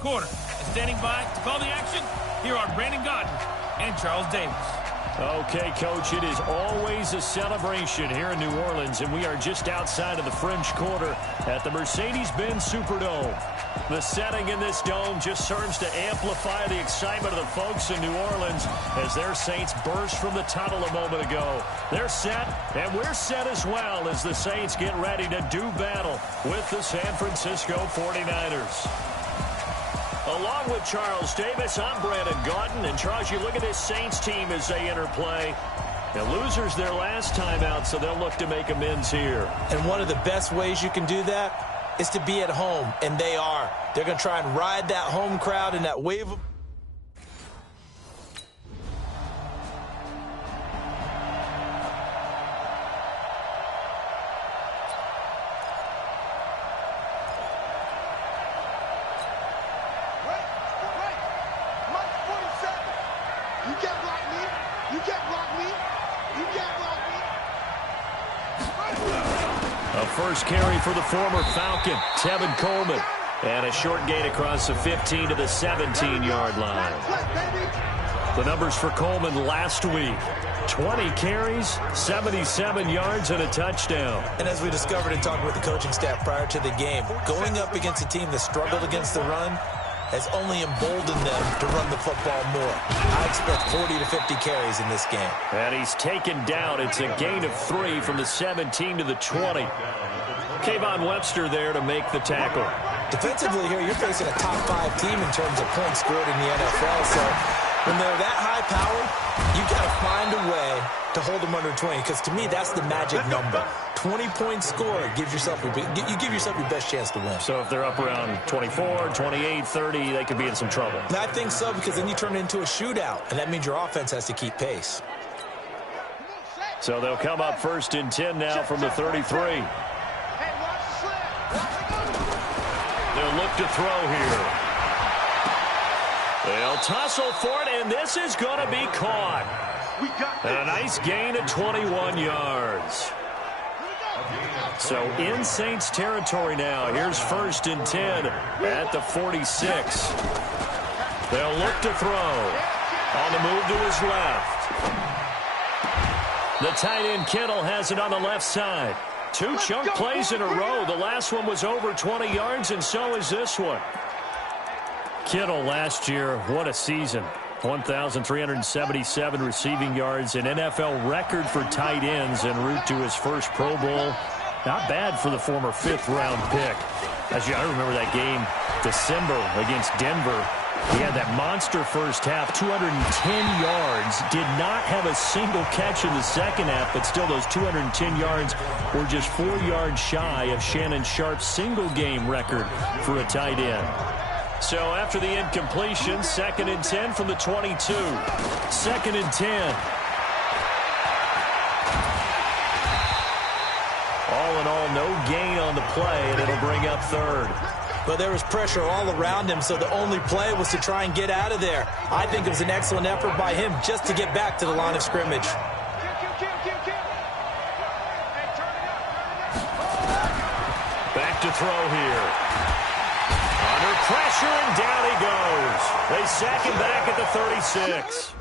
quarter. And standing by to call the action, here are Brandon Gaudin and Charles Davis. Okay, Coach, it is always a celebration here in New Orleans, and we are just outside of the French Quarter at the Mercedes-Benz Superdome. The setting in this dome just serves to amplify the excitement of the folks in New Orleans as their Saints burst from the tunnel a moment ago. They're set, and we're set as well as the Saints get ready to do battle with the San Francisco 49ers. Along with Charles Davis, I'm Brandon Gaudin. And Charles, you look at this Saints team as they enter play. The losers their last time out, so they'll look to make amends here. And one of the best ways you can do that is to be at home, and they are. They're going to try and ride that home crowd and that wave of... First carry for the former Falcon, Tevin Coleman. And a short gain across the 15 to the 17-yard line. The numbers for Coleman last week. 20 carries, 77 yards, and a touchdown. And as we discovered in talking with the coaching staff prior to the game, going up against a team that struggled against the run has only emboldened them to run the football more. I expect 40 to 50 carries in this game. And he's taken down. It's a gain of 3 from the 17 to the 20. Kayvon Webster there to make the tackle. Defensively here, you're facing a top 5 team in terms of points scored in the NFL. So when they're that high-powered, you got to find a way to hold them under 20. Because to me, that's the magic number. 20 points scored gives yourself you give yourself your best chance to win. So if they're up around 24, 28, 30, they could be in some trouble. And I think so, because then you turn it into a shootout, and that means your offense has to keep pace. So they'll come up first and 10 now from the 33. They'll look to throw here. They'll tussle for it, and this is going to be caught. And a nice gain of 21 yards. So in Saints territory now. Here's first and 10 at the 46. They'll look to throw. On the move to his left. The tight end Kittle has it on the left side. 2 chunk plays in a row. The last one was over 20 yards, and so is this one. Kittle last year, what a season. 1,377 receiving yards, an NFL record for tight ends en route to his first Pro Bowl. Not bad for the former 5th-round pick. I remember that game, December, against Denver. He had that monster first half, 210 yards. Did not have a single catch in the second half, but still those 210 yards were just 4 yards shy of Shannon Sharp's single-game record for a tight end. So after the incompletion, second and 10 from the 22. Second and 10. All in all, no gain on the play, and it'll bring up third. But there was pressure all around him, so the only play was to try and get out of there. I think it was an excellent effort by him just to get back to the line of scrimmage. Back to throw here. Under pressure, and down he goes. They sack him back at the 36.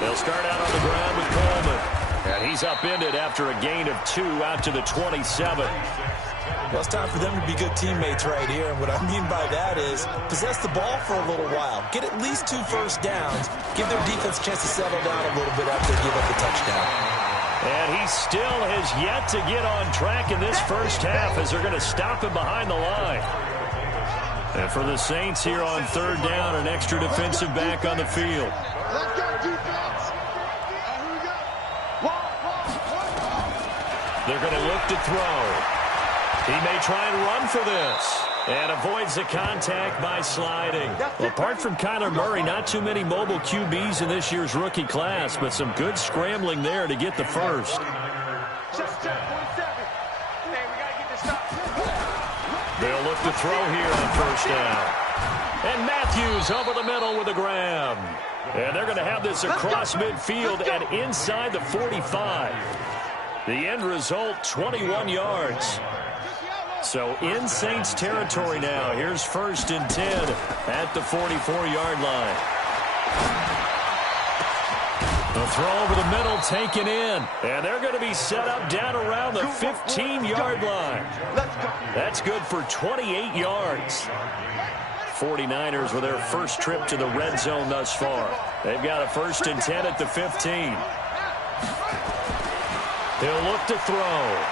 They'll start out on the ground with Coleman. And he's upended after a gain of 2 out to the 27. Well, it's time for them to be good teammates right here. And what I mean by that is possess the ball for a little while. Get at least 2 first downs. Give their defense a chance to settle down a little bit after they give up the touchdown. And he still has yet to get on track in this first half as they're going to stop him behind the line. And for the Saints here on third down, an extra defensive back on the field. Let's go, defense. Here we go. They're going to look to throw. He may try and run for this. And avoids the contact by sliding. Well, apart from Kyler Murray, not too many mobile QBs in this year's rookie class, but some good scrambling there to get the first. Just 10.7. Hey, we got to get this stop. The They'll look to throw here on first down. And Matthews over the middle with a grab. And they're going to have this across midfield and inside the 45. The end result, 21 yards. So in Saints territory now. Here's 1st and 10 at the 44-yard line. The throw over the middle taken in. And they're going to be set up down around the 15-yard line. That's good for 28 yards. 49ers with their first trip to the red zone thus far. They've got a 1st and 10 at the 15. He'll look to throw.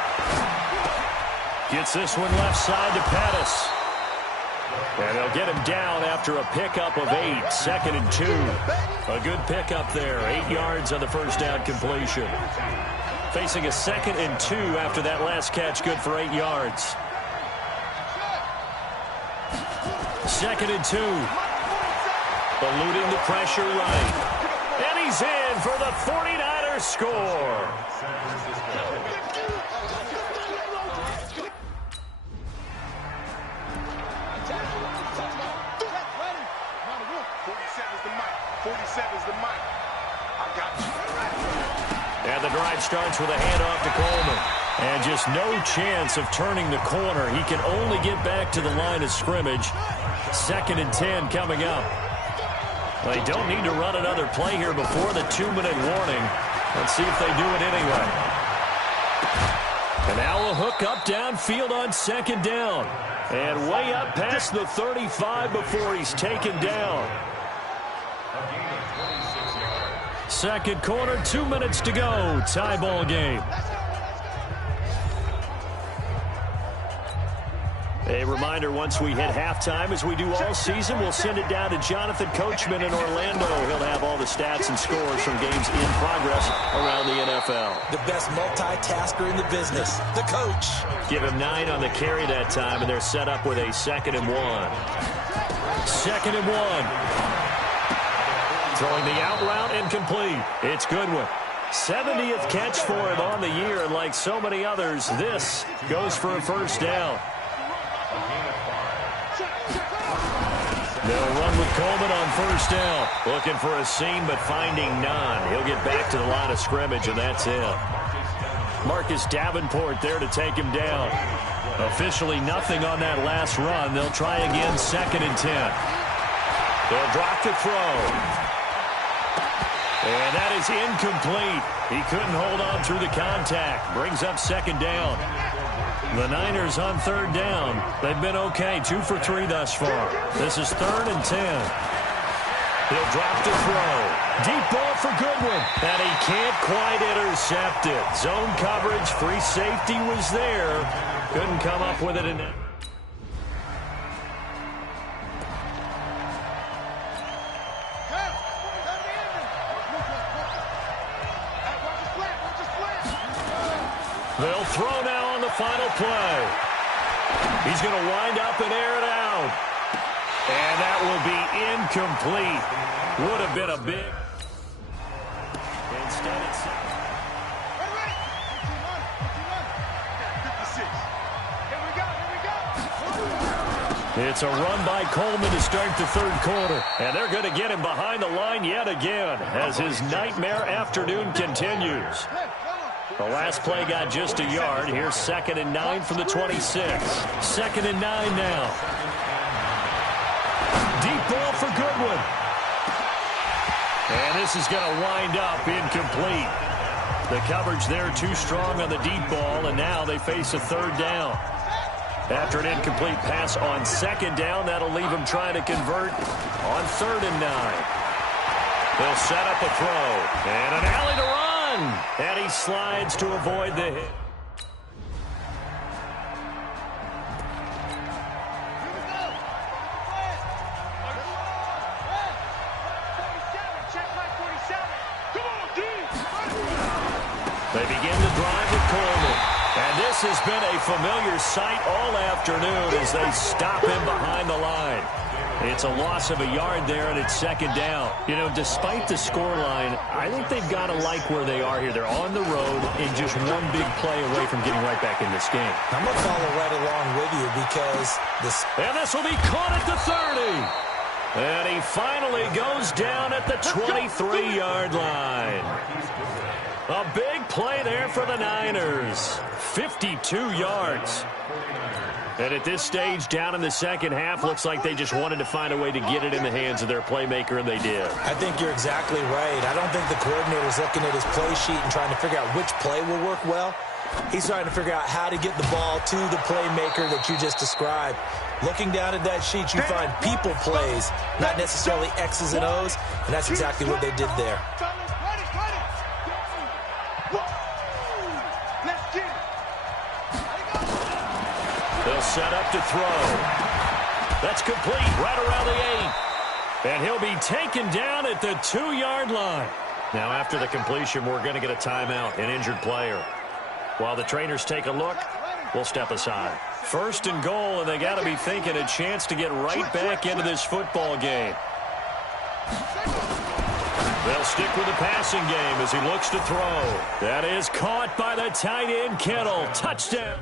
Gets this one left side to Pettis. And they'll get him down after a pickup of 8. 2nd and 2. A good pickup there. 8 yards on the first down completion. Facing a 2nd and 2 after that last catch. Good for 8 yards. 2nd and 2. Eluding the pressure right. And he's in for the 49ers score. And the drive starts with a handoff to Coleman. And just no chance of turning the corner. He can only get back to the line of scrimmage. 2nd and 10 coming up. They don't need to run another play here before the 2-minute warning. Let's see if they do it anyway. And now a hook up downfield on 2nd down. And way up past the 35 before he's taken down. 2nd quarter, 2 minutes to go. Tie ball game. A reminder, once we hit halftime, as we do all season, we'll send it down to Jonathan Coachman in Orlando. He'll have all the stats and scores from games in progress around the NFL. The best multitasker in the business, the coach. Give him 9 on the carry that time, and they're set up with a 2nd and 1. 2nd and 1. Throwing the out route incomplete. It's Goodwin. 70th catch for him on the year, and like so many others, this goes for a first down. They'll run with Coleman on first down. Looking for a seam, but finding none. He'll get back to the line of scrimmage, and that's it. Marcus Davenport there to take him down. Officially nothing on that last run. They'll try again, 2nd and 10. They'll drop the throw. And that is incomplete. He couldn't hold on through the contact. Brings up 2nd down. The Niners on 3rd down. They've been okay, 2 for 3 thus far. This is 3rd and 10. He'll drop the throw. Deep ball for Goodwin. And he can't quite intercept it. Zone coverage, free safety was there. Couldn't come up with it in that. They'll throw now on the final play. He's going to wind up and air it out. And that will be incomplete. Would have been a big. Instead it's... It's a run by Coleman to start the 3rd quarter. And they're going to get him behind the line yet again as his nightmare afternoon continues. The last play got just a yard. Here's 2nd and 9 from the 26. 2nd and 9 now. Deep ball for Goodwin. And this is going to wind up incomplete. The coverage there too strong on the deep ball, and now they face a 3rd down. After an incomplete pass on 2nd down, that'll leave him trying to convert on 3rd and 9. They'll set up a throw. And an alley to run. And he slides to avoid the hit. They begin to drive with Coleman. And this has been a familiar sight all afternoon as they stop him behind the line. It's a loss of a yard there, and it's second down. You know, despite the scoreline, I think they've got to like where they are here. They're on the road and just one big play away from getting right back in this game. I'm going to follow right along with you because this... And this will be caught at the 30. And he finally goes down at the 23-yard line. A big play there for the Niners. 52 yards. And at this stage, down in the second half, looks like they just wanted to find a way to get it in the hands of their playmaker, and they did. I think you're exactly right. I don't think the coordinator's looking at his play sheet and trying to figure out which play will work well. He's trying to figure out how to get the ball to the playmaker that you just described. Looking down at that sheet, you find people plays, not necessarily X's and O's, and that's exactly what they did there. They'll set up to throw. That's complete right around the 8. And he'll be taken down at the 2-yard line. Now, after the completion, we're going to get a timeout, an injured player. While the trainers take a look, we'll step aside. First and goal, and they got to be thinking a chance to get right back into this football game. They'll stick with the passing game as he looks to throw. That is caught by the tight end, Kittle. Touchdown.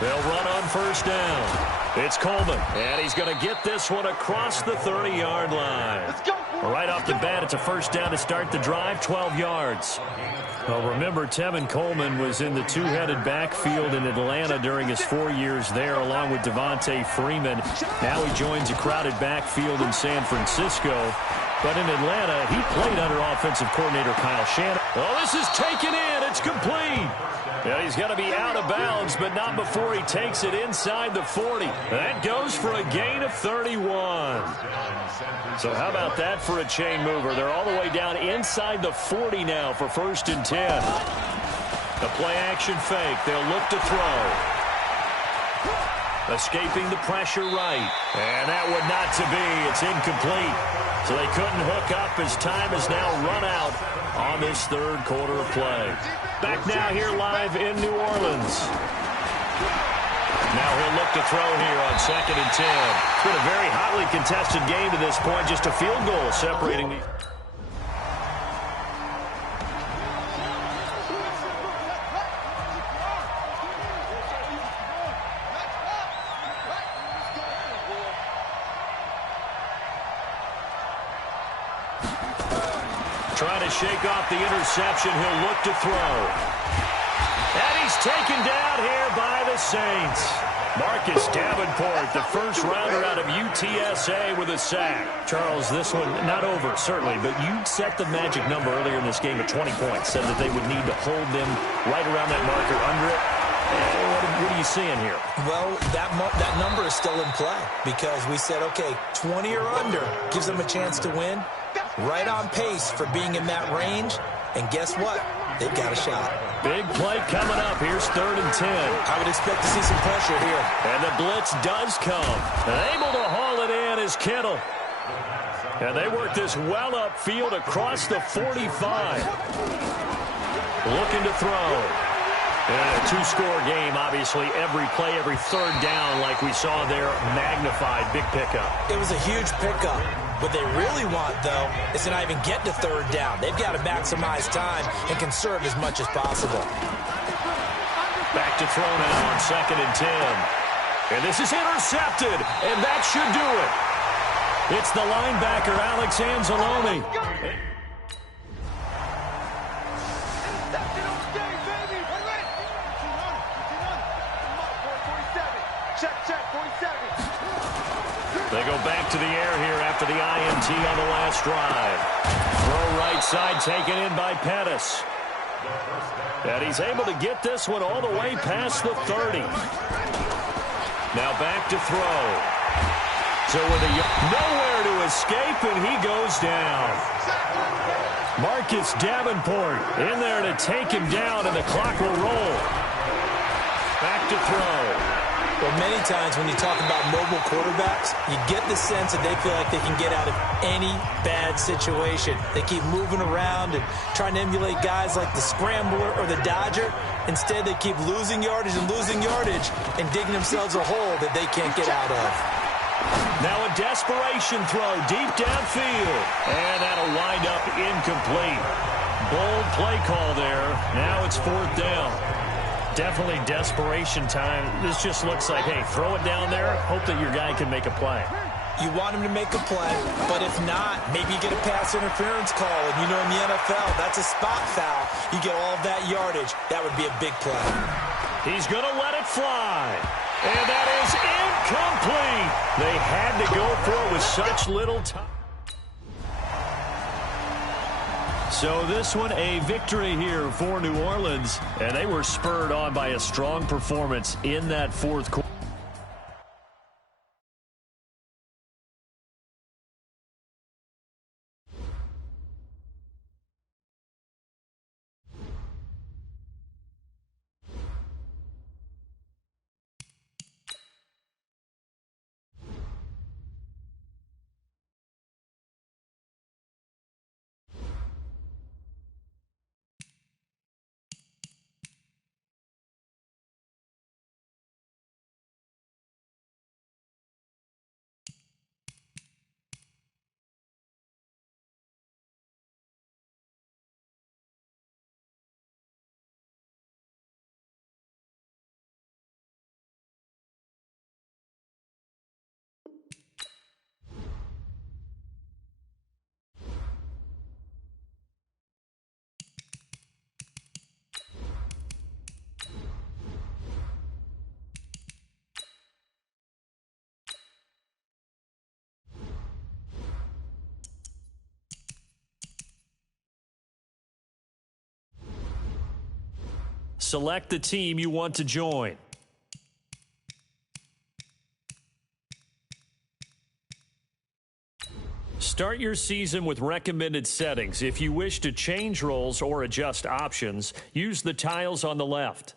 They'll run on first down. It's Coleman, and he's going to get this one across the 30-yard line. Right off the bat, it's a first down to start the drive, 12 yards. Well, remember, Tevin Coleman was in the two-headed backfield in Atlanta during his 4 years there, along with Devontae Freeman. Now he joins a crowded backfield in San Francisco. But in Atlanta, he played under offensive coordinator Kyle Shanahan. Oh, this is taken in. It's complete. Yeah, he's going to be out of bounds, but not before he takes it inside the 40. That goes for a gain of 31. So how about that for a chain mover? They're all the way down inside the 40 now for first and 10. The play-action fake. They'll look to throw. Escaping the pressure right. And that would not to be. It's incomplete. So they couldn't hook up as time has now run out on this third quarter of play. Back now here live in New Orleans. Now he'll look to throw here on second and 10. It's been a very hotly contested game to this point. Just a field goal separating the... Trying to shake off the interception. He'll look to throw. And he's taken down here by the Saints. Marcus Davenport, the first rounder out of UTSA with a sack. Charles, this one not over, certainly, but you set the magic number earlier in this game at 20 points. Said that they would need to hold them right around that marker under it. What are you seeing here? Well, that number is still in play because we said, okay, 20 or under gives them a chance to win. Right on pace for being in that range. And guess what? They've got a shot. Big play coming up. Here's third and 10. I would expect to see some pressure here. And the blitz does come. And able to haul it in is Kittle. And they work this well upfield across the 45. Looking to throw. And a two-score game, obviously, every play, every third down, like we saw there, magnified, big pickup. It was a huge pickup. What they really want, though, is to not even get to third down. They've got to maximize time and conserve as much as possible. Back to throw now on second and 10. And this is intercepted, and that should do it. It's the linebacker, Alex Anzalone. They go back to the air here after the INT on the last drive. Throw right side taken in by Pettis. And he's able to get this one all the way past the 30. Now back to throw. So with nowhere to escape, and he goes down. Marcus Davenport in there to take him down, and the clock will roll. Back to throw. Well, many times when you talk about mobile quarterbacks, you get the sense that they feel like they can get out of any bad situation. They keep moving around and trying to emulate guys like the Scrambler or the Dodger. Instead, they keep losing yardage and digging themselves a hole that they can't get out of. Now a desperation throw deep downfield. And that'll wind up incomplete. Bold play call there. Now it's 4th down. Definitely desperation time. This just looks like, hey, throw it down there, hope that your guy can make a play. You want him to make a play, but if not, maybe you get a pass interference call. And you know in the NFL, that's a spot foul. You get all of that yardage. That would be a big play. He's going to let it fly. And that is incomplete. They had to go for it with such little time. So this one, a victory here for New Orleans. And they were spurred on by a strong performance in that 4th quarter. Select the team you want to join. Start your season with recommended settings. If you wish to change roles or adjust options, use the tiles on the left.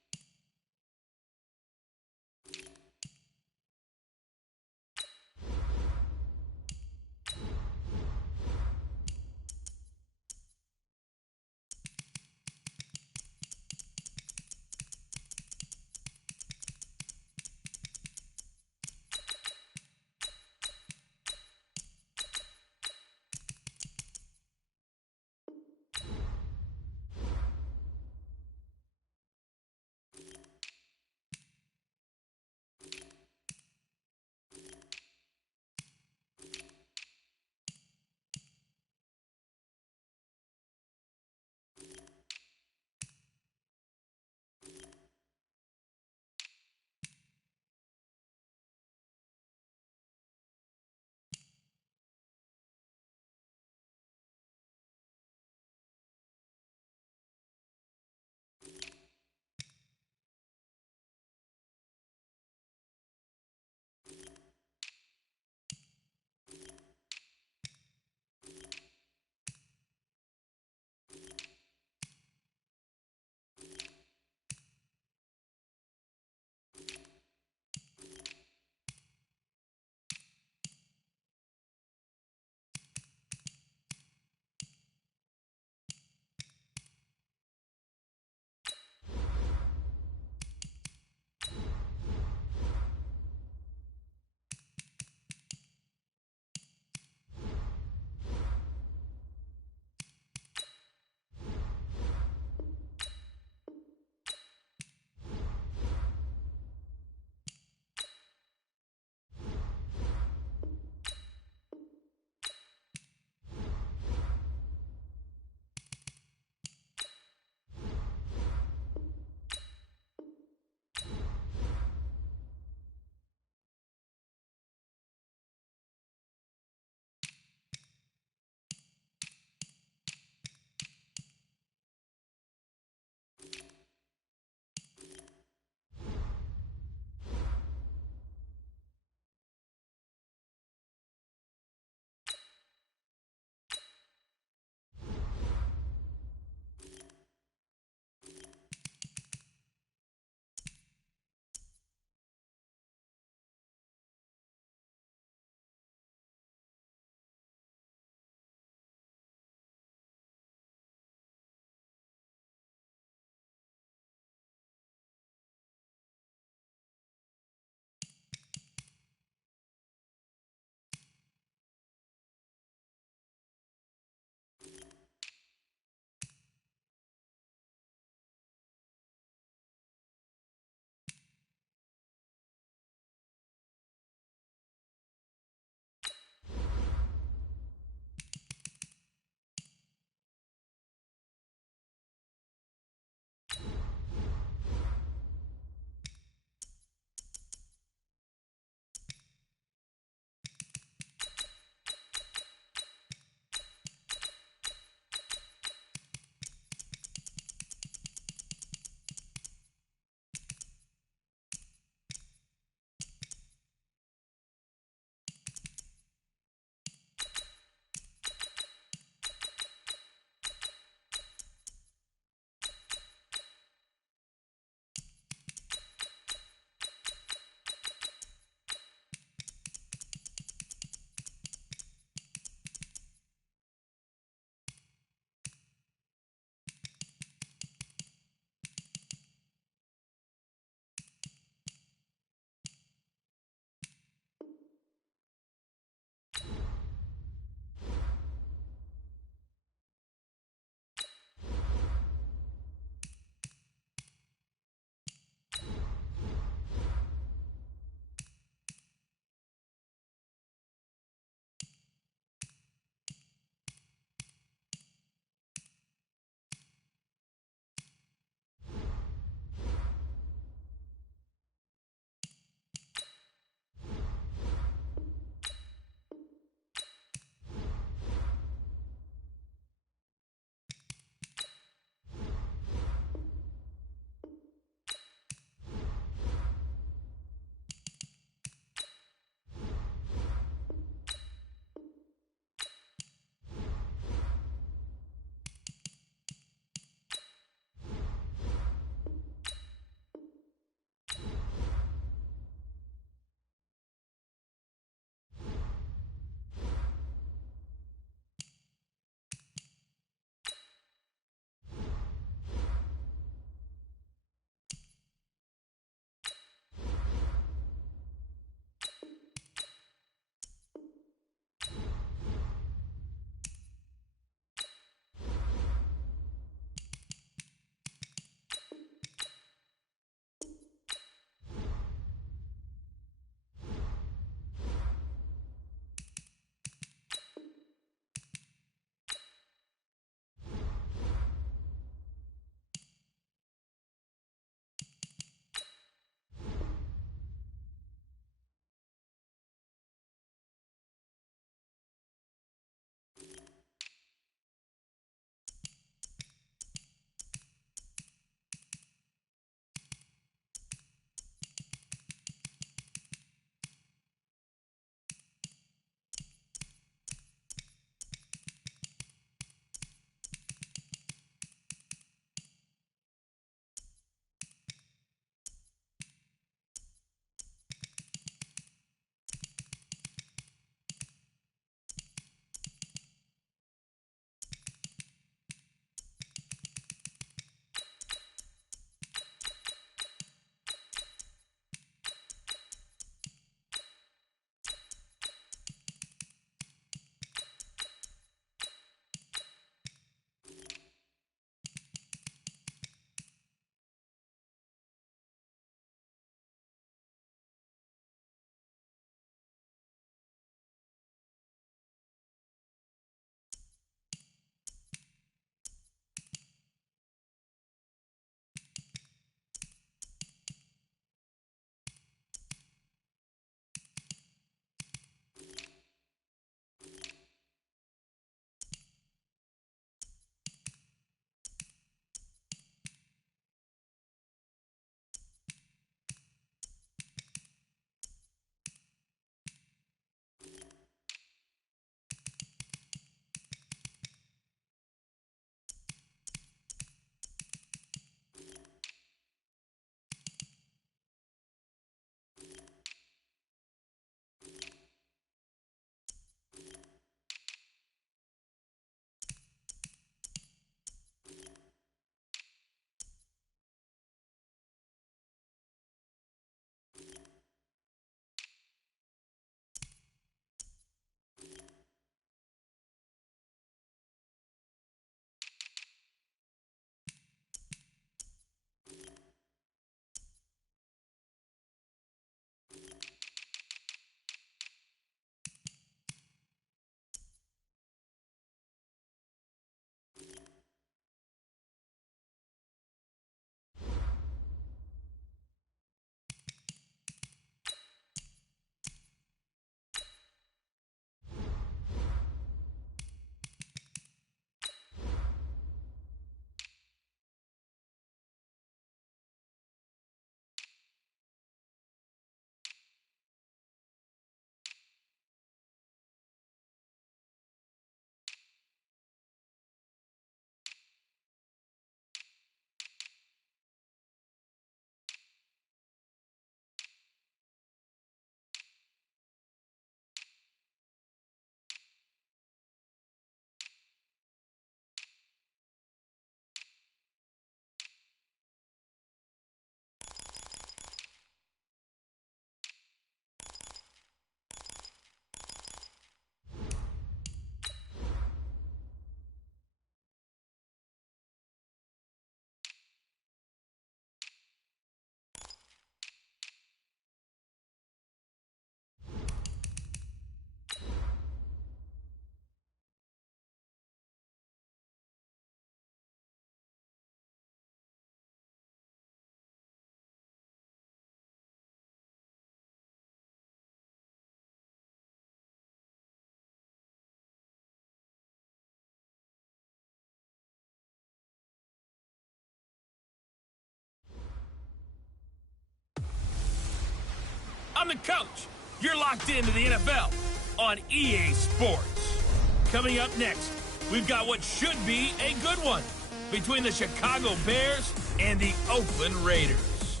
I'm the coach. You're locked into the NFL on EA Sports. Coming up next, we've got what should be a good one between the Chicago Bears and the Oakland Raiders.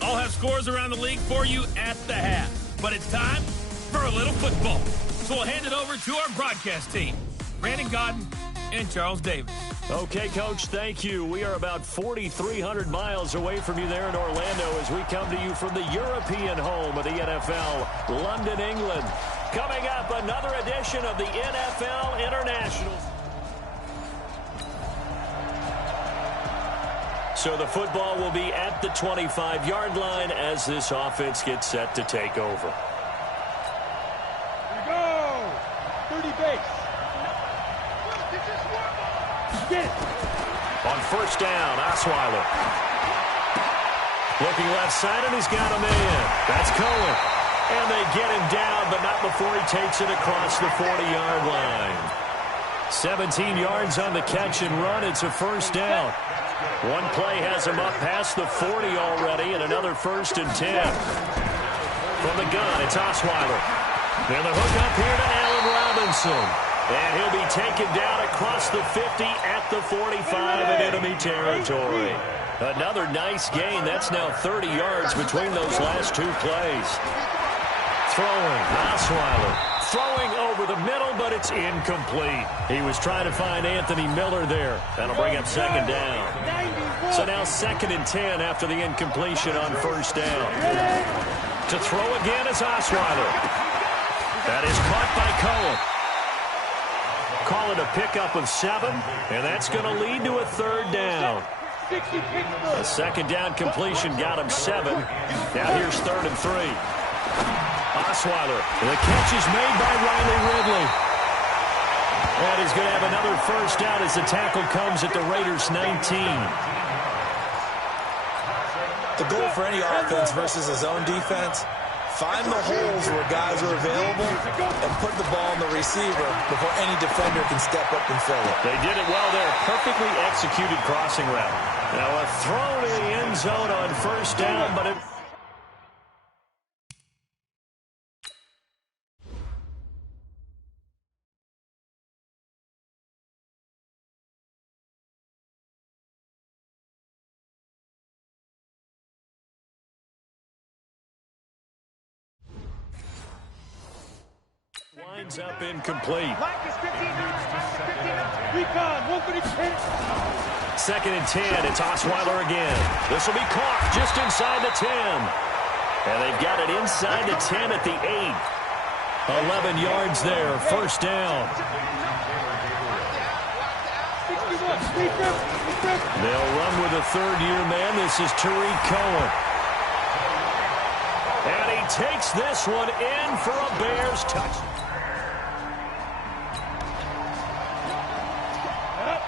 I'll have scores around the league for you at the half, but it's time for a little football. So we'll hand it over to our broadcast team, Brandon Gaudin and Charles Davis. Okay, Coach, thank you. We are about 4,300 miles away from you there in Orlando as we come to you from the European home of the NFL, London, England. Coming up, another edition of the NFL International. So the football will be at the 25-yard line as this offense gets set to take over. Here we go. 30 base. Get it. On first down, Osweiler. Looking left side, and he's got a man. That's Cohen. And they get him down, but not before he takes it across the 40-yard line. 17 yards on the catch and run. It's a first down. One play has him up past the 40 already, and another 1st and 10. From the gun, it's Osweiler. And the hook up here to Allen Robinson. And he'll be taken down across the 50 at the 45 in enemy territory. Another nice gain. That's now 30 yards between those last two plays. Throwing, Osweiler. Throwing over the middle, but it's incomplete. He was trying to find Anthony Miller there. That'll bring up second down. So now 2nd and 10 after the incompletion on first down. To throw again is Osweiler. That is caught by Cohen. Call it a pickup of 7, and that's going to lead to a 3rd down. A second down completion got him 7. Now here's 3rd and 3. Osweiler. The catch is made by Riley Ridley. And he's going to have another first down as the tackle comes at the Raiders' 19. The goal for any offense versus his own defense, find the holes where guys are available and put the ball on the receiver before any defender can step up and fill it. They did it well there. Perfectly executed crossing route. Now a throw to the end zone on first down, but it... winds up incomplete. 2nd and 10. It's Osweiler again. This will be caught just inside the 10. And they've got it inside the 10 at the 8. 11 yards there. First down. They'll run with a 3rd-year man. This is Tariq Cohen. And he takes this one in for a Bears touchdown.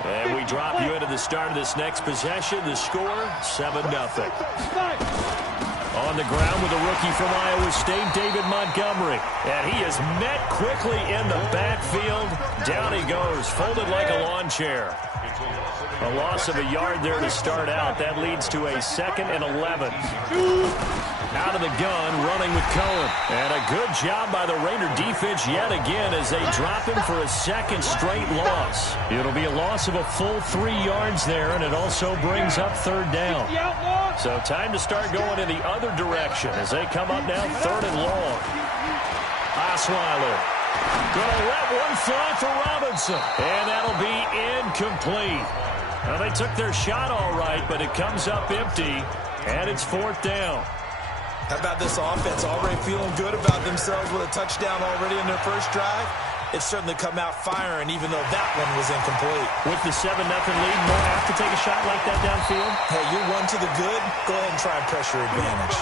And we drop you into the start of this next possession. The score, 7-0. On the ground with a rookie from Iowa State, David Montgomery. And he is met quickly in the backfield. Down he goes, folded like a lawn chair. A loss of a yard there to start out. That leads to a 2nd and 11. Out of the gun, running with Cohen. And a good job by the Raider defense yet again as they drop him for a 2nd straight loss. It'll be a loss of a full 3 yards there, and it also brings up 3rd down. So time to start going in the other direction as they come up now 3rd and long. Osweiler. Gonna let one fly for Robinson. And that'll be incomplete. Well, they took their shot all right, but it comes up empty, and it's 4th down. How about this offense already feeling good about themselves with a touchdown already in their first drive? It's certainly come out firing, even though that one was incomplete. With the 7-0 lead, more have to take a shot like that downfield? Hey, you're 1 to the good. Go ahead and try and pressure advantage.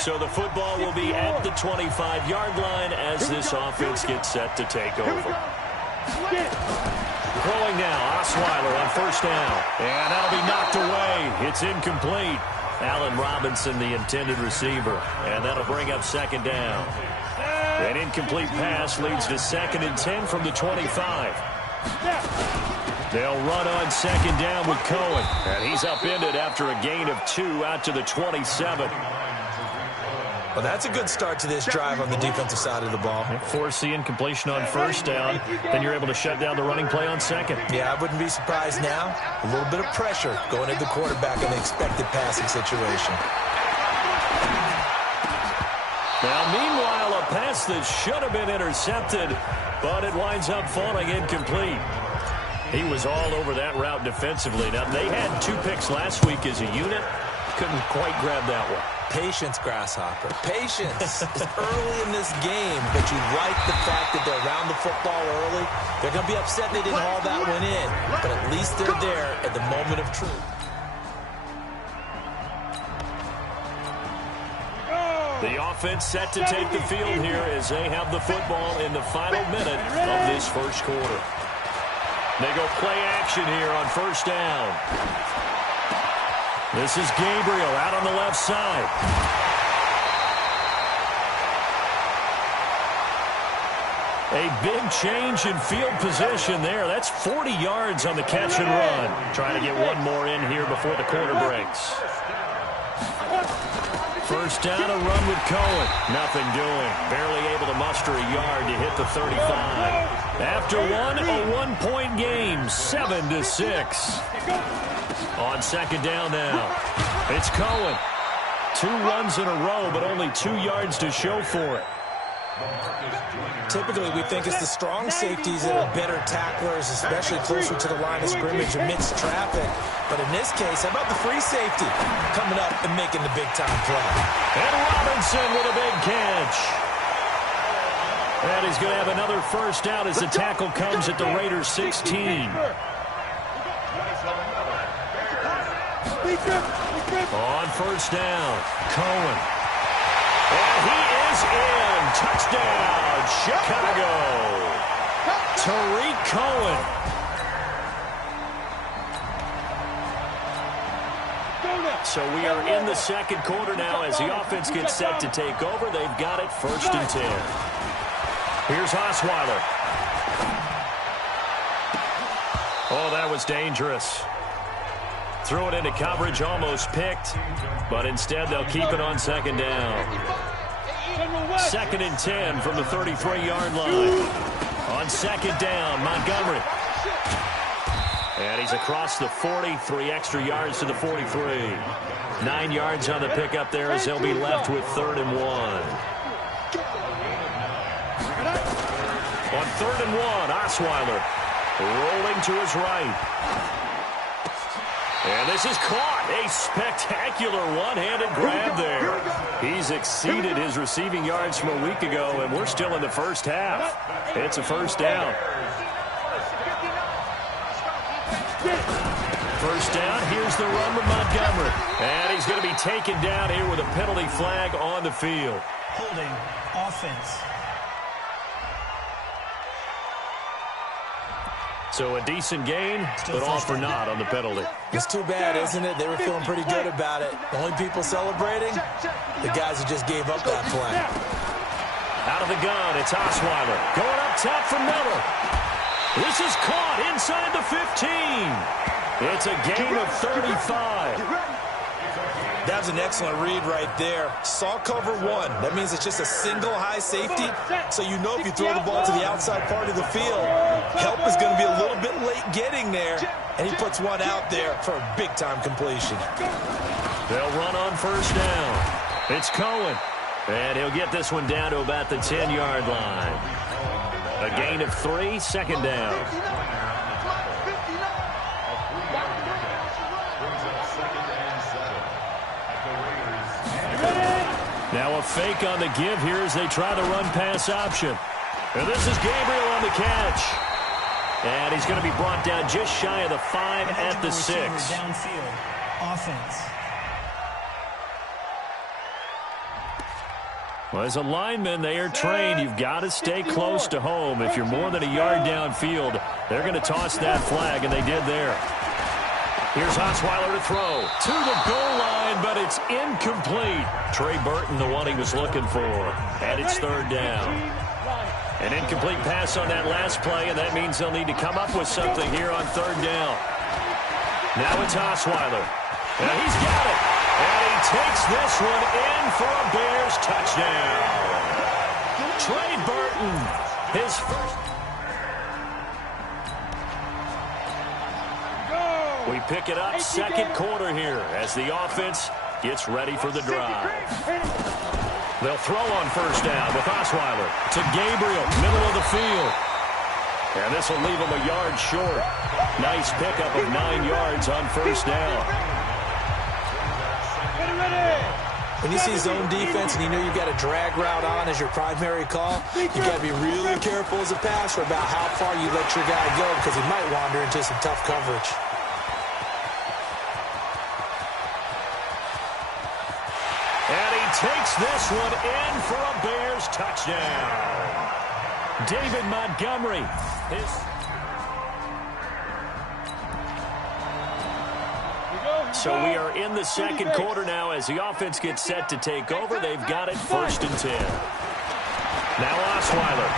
So the football will be at the 25-yard line as this offense gets set to take over. Throwing now, Osweiler on first down. And that'll be knocked away. It's incomplete. Allen Robinson, the intended receiver. And that'll bring up 2nd down. An incomplete pass leads to 2nd and 10 from the 25. They'll run on second down with Cohen. And he's upended after a gain of 2 out to the 27. Well, that's a good start to this drive on the defensive side of the ball. Force the incompletion on first down. Then you're able to shut down the running play on second. Yeah, I wouldn't be surprised now. A little bit of pressure going into the quarterback in the expected passing situation. Now, meanwhile, a pass that should have been intercepted, but it winds up falling incomplete. He was all over that route defensively. Now, they had 2 picks last week as a unit. Couldn't quite grab that one. Patience, Grasshopper. Patience. It's early in this game, but you like the fact that they're around the football early. They're going to be upset they didn't haul that one in, but at least they're there at the moment of truth. The offense set to take the field here as they have the football in the final minute of this first quarter. They go play action here on first down. This is Gabriel out on the left side. A big change in field position there. That's 40 yards on the catch and run. Trying to get one more in here before the quarter breaks. First down, a run with Cohen. Nothing doing. Barely able to muster a yard to hit the 35. After one, a one-point game, 7-6. On second down now, it's Cohen. 2 runs in a row, but only 2 yards to show for it. Typically, we think it's the strong safeties that are better tacklers, especially closer to the line of scrimmage amidst traffic. But in this case, how about the free safety coming up and making the big-time play? And Robinson with a big catch. And he's going to have another first down as the tackle comes at the Raiders' 16. On first down, Cohen. And he is in. Touchdown, Chicago. Tariq Cohen. So we are in the second quarter now as the offense gets set to take over. They've got it 1st and 10. Here's Osweiler. Oh, that was dangerous. Threw it into coverage, almost picked, but instead they'll keep it on second down. 2nd and 10 from the 33-yard line. On second down, Montgomery. And he's across the 40, 3 extra yards to the 43. 9 yards on the pickup there as they'll be left with 3rd and 1. On 3rd and 1, Osweiler rolling to his right. And this is caught. A spectacular one-handed grab there. He's exceeded his receiving yards from a week ago, and we're still in the first half. It's a first down. First down, here's the run with Montgomery. And he's going to be taken down here with a penalty flag on the field. Holding offense. So a decent gain, but all for naught on the penalty. It's too bad, isn't it? They were feeling pretty good about it. The only people celebrating, the guys who just gave up that play. Out of the gun, it's Osweiler. Going up top for Miller. This is caught inside the 15. It's a gain of 35. That was an excellent read right there. Saw cover 1. That means it's just a single high safety. So you know if you throw the ball to the outside part of the field, help is going to be a little bit late getting there. And he puts one out there for a big-time completion. They'll run on first down. It's Cohen. And he'll get this one down to about the 10-yard line. A gain of 3, second down. Now a fake on the give here as they try the run-pass option. And this is Gabriel on the catch. And he's going to be brought down just shy of the 5 at the 6. Downfield, offense. Well, as a lineman, they are trained. You've got to stay close to home. If you're more than a yard downfield, they're going to toss that flag, and they did there. Here's Osweiler to throw to the goal line, but it's incomplete. Trey Burton, the one he was looking for. And it's 3rd down. An incomplete pass on that last play, and that means they'll need to come up with something here on third down. Now it's Osweiler. And he's got it. And he takes this one in for a Bears touchdown. Trey Burton, his first. We pick it up second quarter here as the offense gets ready for the drive. They'll throw on first down with Osweiler to Gabriel, middle of the field. And this will leave him a yard short. Nice pickup of 9 yards on first down. When you see zone defense and you know you've got a drag route on as your primary call, you've got to be really careful as a passer about how far you let your guy go because he might wander into some tough coverage. And he takes this one in for a Bears touchdown. David Montgomery. So we are in the second quarter now as the offense gets set to take over. They've got it 1st and 10. Now Osweiler.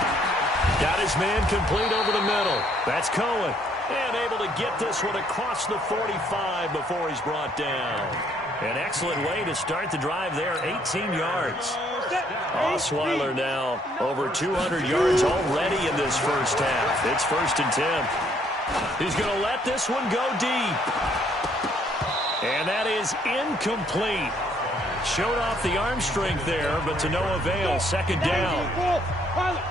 Got his man complete over the middle. That's Cohen. And able to get this one across the 45 before he's brought down. An excellent way to start the drive there, 18 yards. Osweiler now over 200 yards already in this first half. It's 1st and 10. He's going to let this one go deep. And that is incomplete. Showed off the arm strength there, but to no avail. Second down.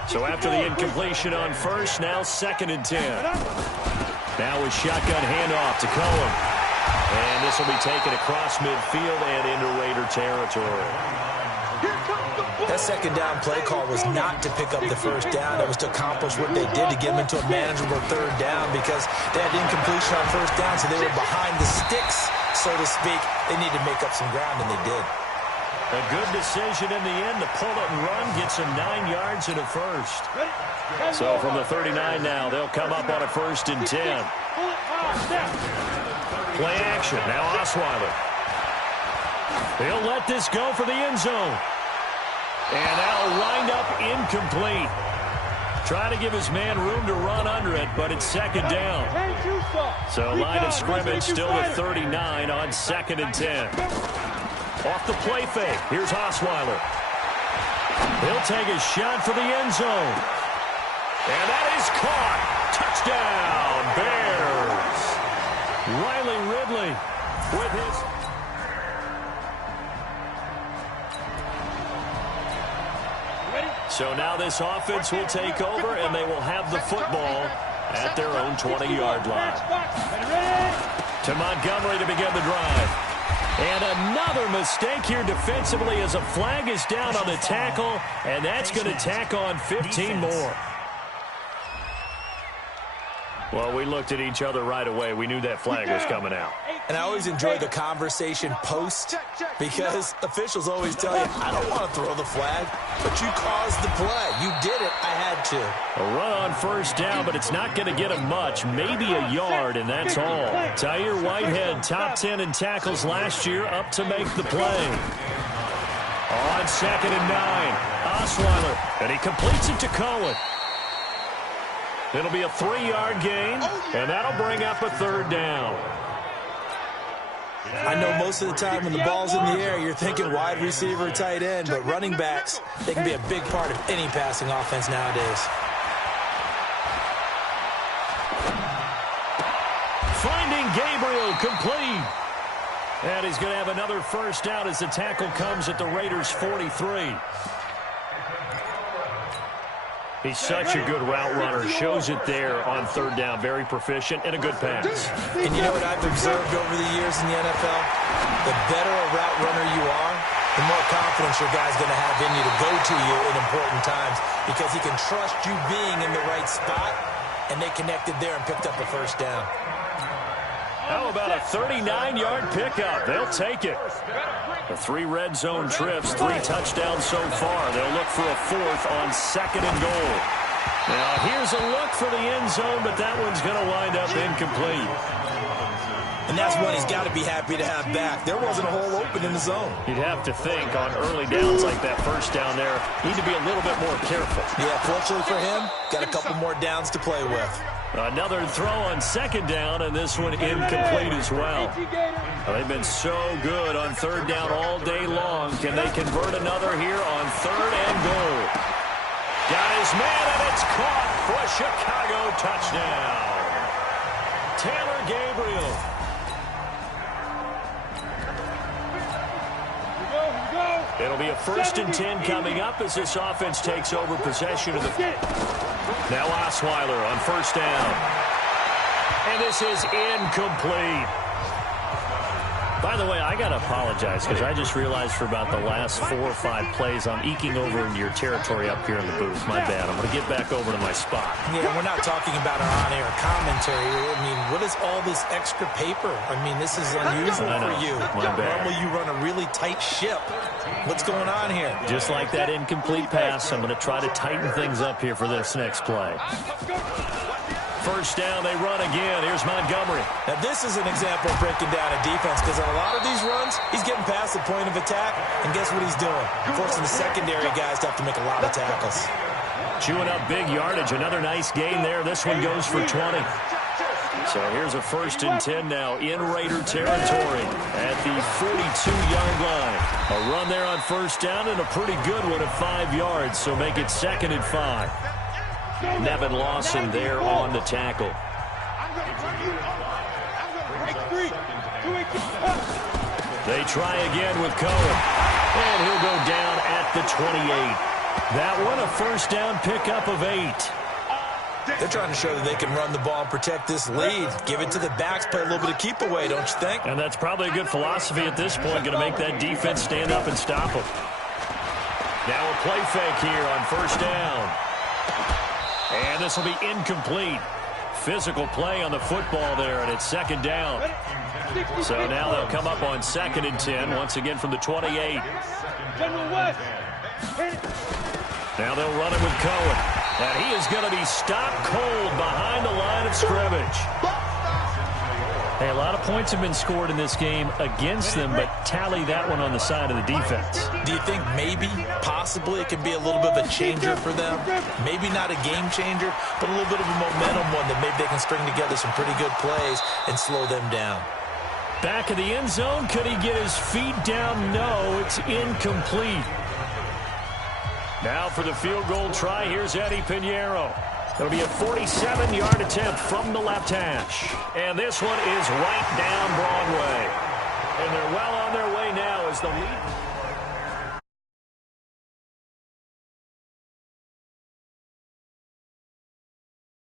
So after the incompletion on first, now 2nd and 10. Now with shotgun handoff to Cohen. And this will be taken across midfield and into Raider territory. That second down play call was not to pick up the first down. It was to accomplish what they did to get them into a manageable third down because they had incompletion on first down, so they were behind the sticks, so to speak. They needed to make up some ground, and they did. A good decision in the end to pull it and run, gets him 9 yards and a first. So from the 39 now, they'll come up on a 1st and 10. Play action. Now Osweiler. He'll let this go for the end zone. And that'll wind up incomplete. Trying to give his man room to run under it, but it's second down. So line of scrimmage still at 39 on 2nd and 10. Off the play fake. Here's Osweiler. He'll take a shot for the end zone. And that is caught. Touchdown, Bears. Riley Ridley with his... So now this offense will take over, and they will have the football at their own 20-yard line. To Montgomery to begin the drive. And another mistake here defensively as a flag is down on the tackle, and that's going to tack on 15 more. Well, we looked at each other right away. We knew that flag was coming out. And I always enjoy the conversation post because officials always tell you, I don't want to throw the flag, but you caused the play. You did it. I had to. A run on first down, but it's not going to get him much, maybe a yard, and that's all. Tahir Whitehead, top 10 in tackles last year, up to make the play. On 2nd and 9, Osweiler, and he completes it to Cohen. It'll be a 3-yard gain, and that'll bring up a 3rd down. I know most of the time when the ball's in the air, you're thinking wide receiver, tight end, but running backs, they can be a big part of any passing offense nowadays. Finding Gabriel complete. And he's going to have another first down as the tackle comes at the Raiders' 43. He's such a good route runner. Shows it there on 3rd down. Very proficient and a good pass. And you know what I've observed over the years in the NFL? The better a route runner you are, the more confidence your guy's going to have in you to go to you in important times because he can trust you being in the right spot, and they connected there and picked up a first down. How about a 39-yard pickup? They'll take it. The 3 red zone trips, 3 touchdowns so far. They'll look for a 4th on 2nd and goal. Now, here's a look for the end zone, but that one's going to wind up incomplete. And that's one he's got to be happy to have back. There wasn't a hole open in the zone. You'd have to think on early downs like that first down there, need to be a little bit more careful. Yeah, fortunately for him, got a couple more downs to play with. Another throw on second down, and this one incomplete as well. They've been so good on third down all day long. Can they convert another here on third and goal? Got his man, and it's caught for a Chicago touchdown. Taylor Gabriel. It'll be a 1st and 10 coming up as this offense takes over possession of the... Now Osweiler on first down. And this is incomplete. By the way, I got to apologize because I just realized for about the last 4 or 5 plays I'm eking over into your territory up here in the booth. My bad. I'm going to get back over to my spot. Yeah, we're not talking about our on-air commentary. I mean, what is all this extra paper? I mean, this is unusual for you. My bad. Normally you run a really tight ship. What's going on here? Just like that incomplete pass, I'm going to try to tighten things up here for this next play. First down, they run again. Here's Montgomery. Now, this is an example of breaking down a defense because on a lot of these runs, he's getting past the point of attack, and guess what he's doing? Forcing the secondary guys to have to make a lot of tackles. Chewing up big yardage. Another nice gain there. This one goes for 20. So here's a 1st and 10 now in Raider territory at the 42-yard line. A run there on first down and a pretty good one at 5 yards, so make it 2nd and 5. Nevin Lawson there on the tackle. They try again with Cohen. And he'll go down at the 28. That one a first down pickup of 8. They're trying to show that they can run the ball and protect this lead. Give it to the backs, play a little bit of keep away, don't you think? And that's probably a good philosophy at this point, going to make that defense stand up and stop them. Now a play fake here on first down. And this will be incomplete. Physical play on the football there, and it's 2nd down. So now they'll come up on 2nd and 10, once again from the 28. Now they'll run it with Cohen. And he is going to be stopped cold behind the line of scrimmage. Hey, a lot of points have been scored in this game against them, but tally that one on the side of the defense. Do you think maybe, possibly, it can be a little bit of a changer for them? Maybe not a game changer, but a little bit of a momentum one that maybe they can string together some pretty good plays and slow them down. Back of the end zone, could he get his feet down? No, it's incomplete. Now for the field goal try, here's Eddie Pinheiro. It'll be a 47-yard attempt from the left hash. And this one is right down Broadway. And they're well on their way now as the lead.